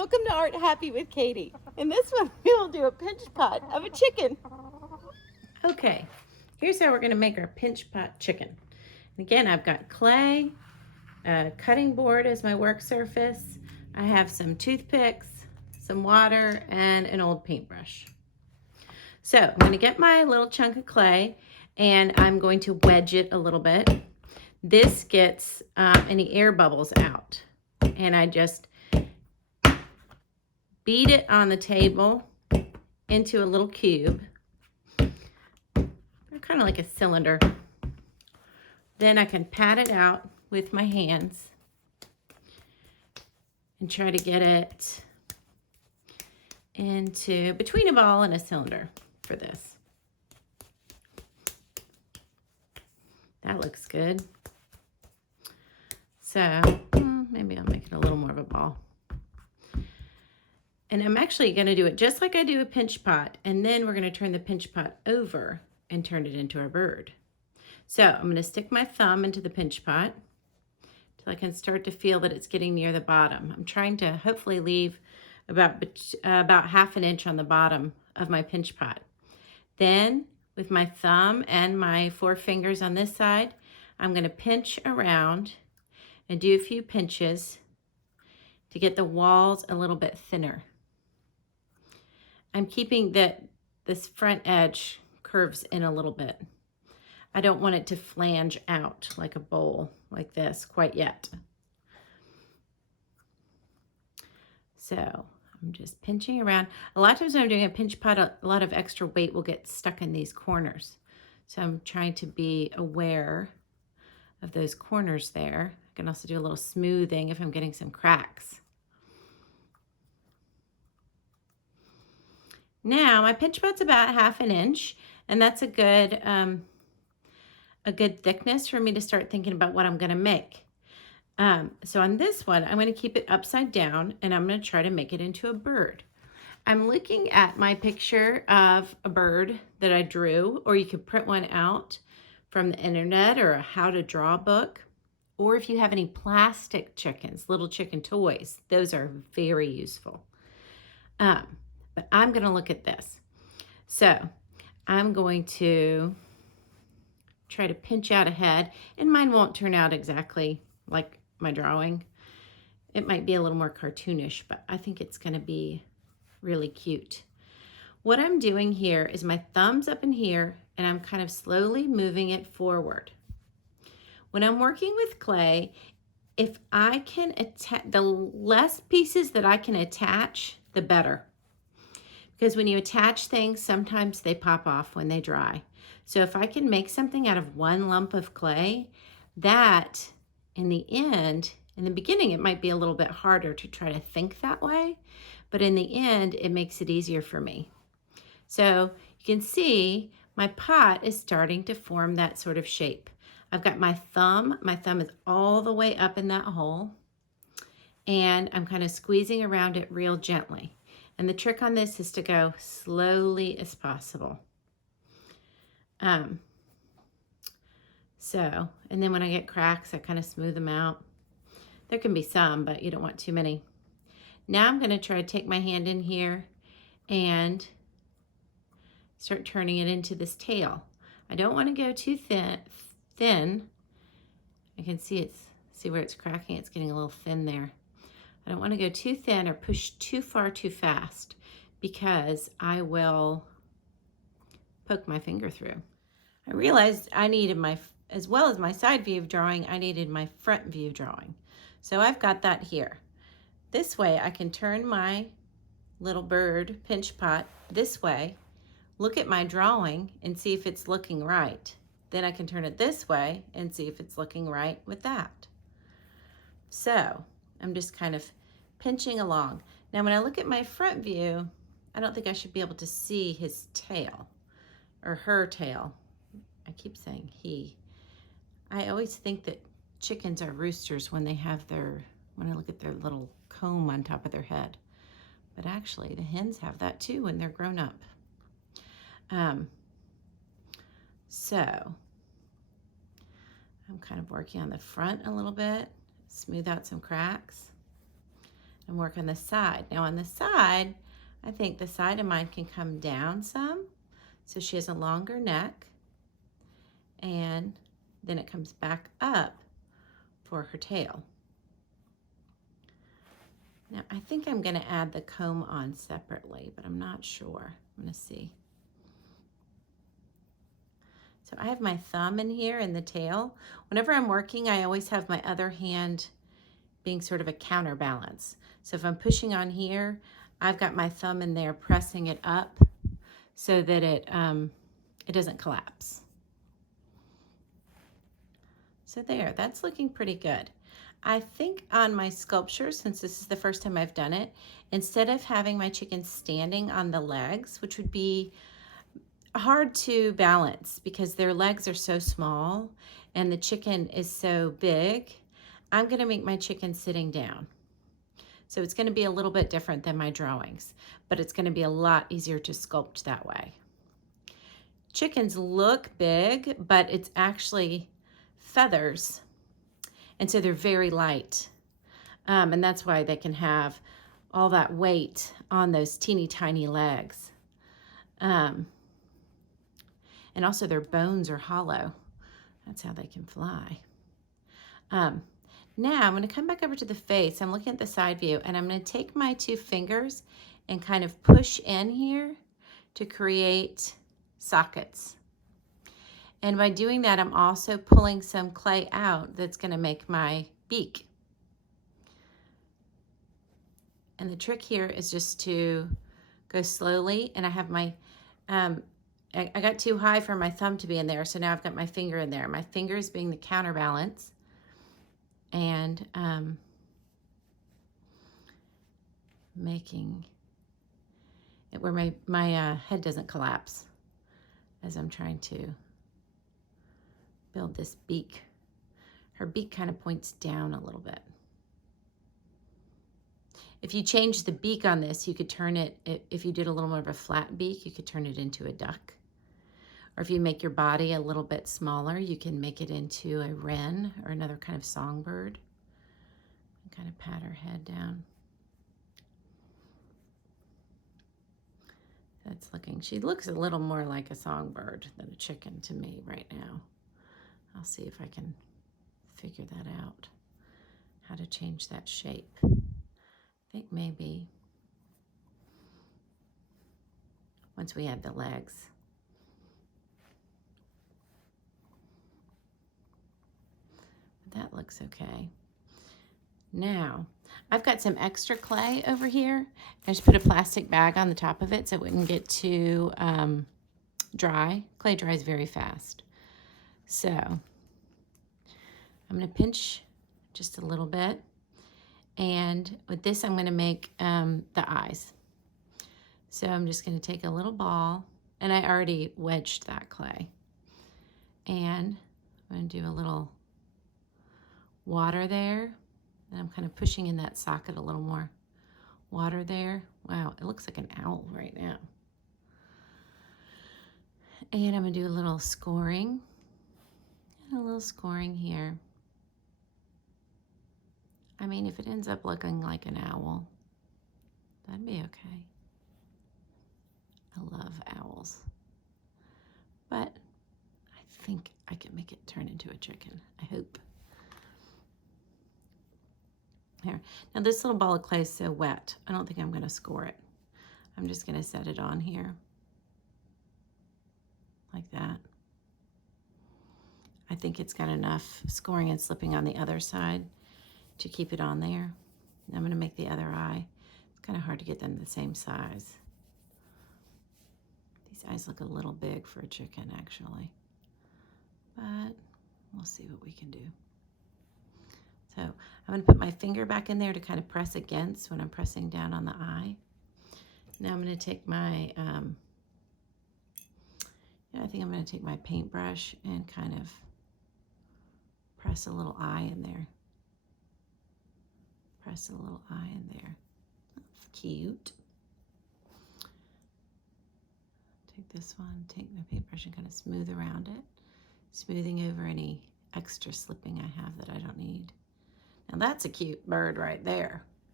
Welcome to Art Happy with Katie. In this one, we will do a pinch pot of a chicken. Okay, here's how we're going to make our pinch pot chicken. And again, I've got clay, a cutting board as my work surface. I have some toothpicks, some water, and an old paintbrush. So I'm going to get my little chunk of clay and I'm going to wedge it a little bit. This gets any air bubbles out. And I just beat it on the table into a little cube. They're kind of like a cylinder. Then I can pat it out with my hands and try to get it into between a ball and a cylinder for this. That looks good. So maybe I'll make it a little more of a ball. And I'm actually going to do it just like I do a pinch pot, and then we're going to turn the pinch pot over and turn it into a bird. So I'm going to stick my thumb into the pinch pot till I can start to feel that it's getting near the bottom. I'm trying to hopefully leave about half an inch on the bottom of my pinch pot. Then with my thumb and my 4 fingers on this side, I'm going to pinch around and do a few pinches to get the walls a little bit thinner. I'm keeping this front edge curves in a little bit. I don't want it to flange out like a bowl like this quite yet. So I'm just pinching around. A lot of times when I'm doing a pinch pot, a lot of extra weight will get stuck in these corners. So I'm trying to be aware of those corners there. I can also do a little smoothing if I'm getting some cracks. Now my pinch pot's about half an inch, and that's a good thickness for me to start thinking about what I'm going to make. So on this one, I'm going to keep it upside down, and I'm going to try to make it into a bird. I'm looking at my picture of a bird that I drew, or you could print one out from the internet or a how to draw book. Or if you have any plastic chickens, little chicken toys, those are very useful. But I'm going to look at this. So I'm going to try to pinch out a head, and mine won't turn out exactly like my drawing. It might be a little more cartoonish, but I think it's going to be really cute. What I'm doing here is my thumb's up in here, and I'm kind of slowly moving it forward. When I'm working with clay, if I can attach, the less pieces that I can attach, the better. Because when you attach things, sometimes they pop off when they dry. So if I can make something out of one lump of clay, that in the end, in the beginning, it might be a little bit harder to try to think that way, but in the end, it makes it easier for me. So you can see my pot is starting to form that sort of shape. I've got my thumb is all the way up in that hole, and I'm kind of squeezing around it real gently. And the trick on this is to go slowly as possible. And then when I get cracks, I kind of smooth them out. There can be some, but you don't want too many. Now I'm going to try to take my hand in here and start turning it into this tail. I don't want to go too thin. I can see where it's cracking. It's getting a little thin there. I don't want to go too thin or push too far too fast, because I will poke my finger through. I realized I needed as well as my side view of drawing, I needed my front view drawing. So I've got that here. This way I can turn my little bird pinch pot this way, look at my drawing and see if it's looking right. Then I can turn it this way and see if it's looking right with that. So I'm just kind of pinching along. Now when I look at my front view, I don't think I should be able to see his tail or her tail. I keep saying he. I always think that chickens are roosters when I look at their little comb on top of their head. But actually the hens have that too when they're grown up. So I'm kind of working on the front a little bit, smooth out some cracks. and work on the side. Now on the side, I think the side of mine can come down some, so she has a longer neck, and then it comes back up for her tail. Now I think I'm gonna add the comb on separately, but I'm not sure. I'm gonna see. So I have my thumb in here in the tail. Whenever I'm working, I always have my other hand being sort of a counterbalance. So if I'm pushing on here, I've got my thumb in there pressing it up so that it doesn't collapse. So there, that's looking pretty good. I think on my sculpture, since this is the first time I've done it, instead of having my chicken standing on the legs, which would be hard to balance because their legs are so small and the chicken is so big, I'm gonna make my chicken sitting down. So it's gonna be a little bit different than my drawings, but it's gonna be a lot easier to sculpt that way. Chickens look big, but it's actually feathers, and so they're very light. And that's why they can have all that weight on those teeny tiny legs. And also their bones are hollow. That's how they can fly. Now I'm going to come back over to the face. I'm looking at the side view, and I'm going to take my 2 fingers and kind of push in here to create sockets. And by doing that, I'm also pulling some clay out that's going to make my beak. And the trick here is just to go slowly, and I have my I got too high for my thumb to be in there, so now I've got my finger in there. My finger is being the counterbalance, and making it where my head doesn't collapse as I'm trying to build this beak. Her beak kind of points down a little bit. If you change the beak on this, you could turn it, if you did a little more of a flat beak, you could turn it into a duck. Or if you make your body a little bit smaller, you can make it into a wren or another kind of songbird. And kind of pat her head down. That's looking, she looks a little more like a songbird than a chicken to me right now. I'll see if I can figure that out, how to change that shape. I think maybe once we add the legs. But that looks okay. Now, I've got some extra clay over here. I just put a plastic bag on the top of it so it wouldn't get too dry. Clay dries very fast. So, I'm going to pinch just a little bit. And with this, I'm going to make the eyes. So I'm just going to take a little ball, and I already wedged that clay. And I'm going to do a little water there. And I'm kind of pushing in that socket a little more. Water there. Wow, it looks like an owl right now. And I'm going to do a little scoring. And a little scoring here. I mean, if it ends up looking like an owl, that'd be okay. I love owls. But I think I can make it turn into a chicken. I hope. Here. Now this little ball of clay is so wet, I don't think I'm going to score it. I'm just going to set it on here. Like that. I think it's got enough scoring and slipping on the other side to keep it on there. And I'm going to make the other eye. It's kind of hard to get them the same size. These eyes look a little big for a chicken, actually. But we'll see what we can do. So I'm going to put my finger back in there to kind of press against when I'm pressing down on the eye. Now I'm going to take my, I think I'm going to take my paintbrush and kind of press a little eye in there. Press a little eye in there. That's cute. Take this one, take my paintbrush and kind of smooth around it. Smoothing over any extra slipping I have that I don't need. Now that's a cute bird right there.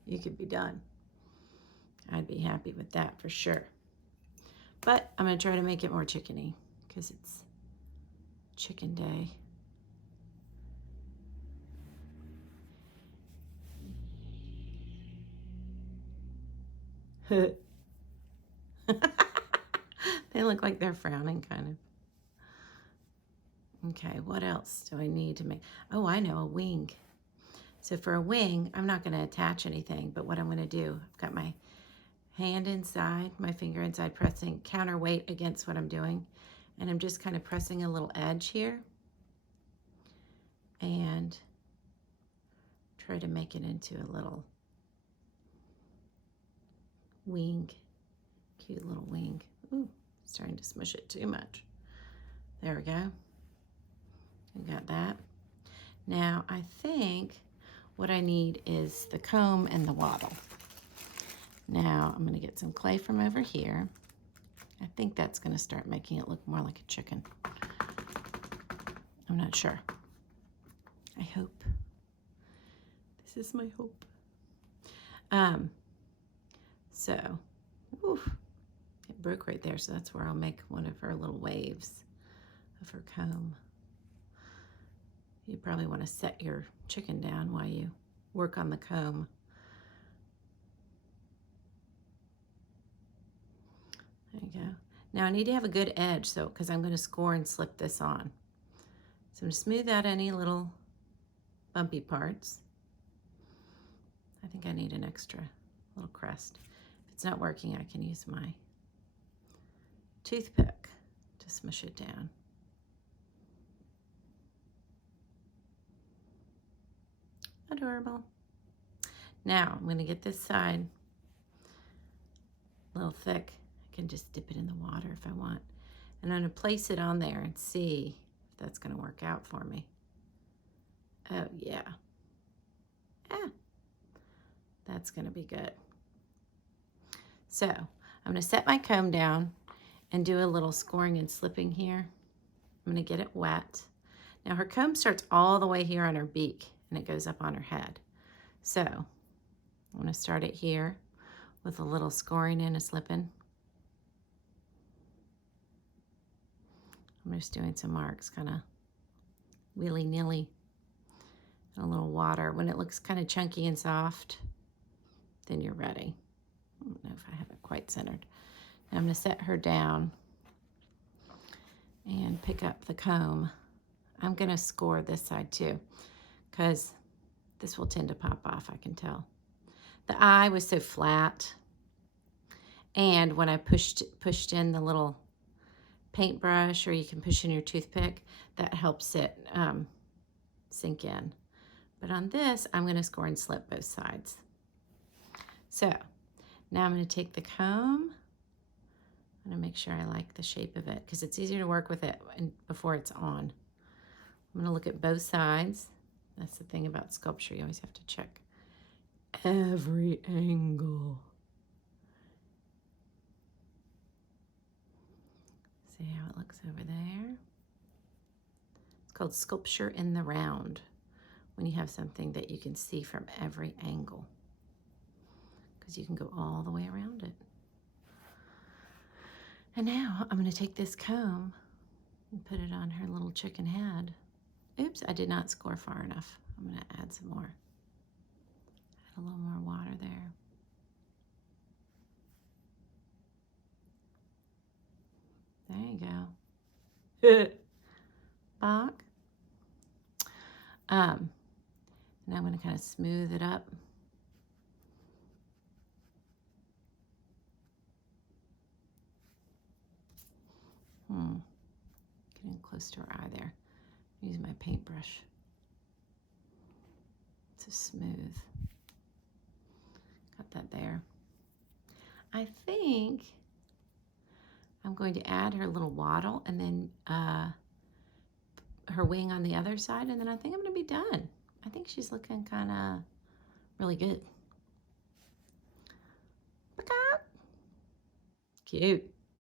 you could be done. I'd be happy with that for sure. But I'm going to try to make it more chickeny because it's chicken day. They look like they're frowning, kind of. Okay, what else do I need to make? Oh, I know, a wing. So for a wing, I'm not going to attach anything, but what I'm going to do, I've got my hand inside, my finger inside, pressing counterweight against what I'm doing. And I'm just kind of pressing a little edge here. And try to make it into a little wing. Cute little wing. Ooh, starting to smush it too much. There we go. We got that. Now I think what I need is the comb and the wattle. Now I'm going to get some clay from over here. I think that's going to start making it look more like a chicken. I'm not sure. I hope. This is my hope. So, oof, it broke right there, so that's where I'll make one of her little waves of her comb. You probably want to set your chicken down while you work on the comb. There you go. Now I need to have a good edge, so because I'm going to score and slip this on. So I'm going to smooth out any little bumpy parts. I think I need an extra little crest. If it's not working, I can use my toothpick to smush it down. Adorable. Now I'm going to get this side a little thick. I can just dip it in the water if I want. And I'm going to place it on there and see if that's going to work out for me. Oh, yeah. Yeah. That's going to be good. So I'm going to set my comb down and do a little scoring and slipping here. I'm going to get it wet. Now her comb starts all the way here on her beak and it goes up on her head. So I'm going to start it here with a little scoring and a slipping. I'm just doing some marks, kind of willy-nilly, and a little water. When it looks kind of chunky and soft, then you're ready. I don't know if I have it quite centered. Now I'm going to set her down and pick up the comb. I'm going to score this side too, because this will tend to pop off, I can tell. The eye was so flat, and when I pushed in the little paintbrush, or you can push in your toothpick, that helps it sink in. But on this, I'm going to score and slip both sides. So now I'm going to take the comb. I'm going to make sure I like the shape of it because it's easier to work with it before it's on. I'm going to look at both sides. That's the thing about sculpture. You always have to check every angle. See how it looks over there? It's called sculpture in the round, when you have something that you can see from every angle, because you can go all the way around it. And now I'm going to take this comb and put it on her little chicken head. Oops, I did not score far enough. I'm going to add some more. Add a little more water there. There you go. Bach. Now I'm going to kind of smooth it up. Getting close to her eye there. Use my paintbrush to smooth. Got that there. I think I'm going to add her little wattle and then her wing on the other side, and then I think I'm going to be done. I think she's looking kind of really good. Look out. Cute.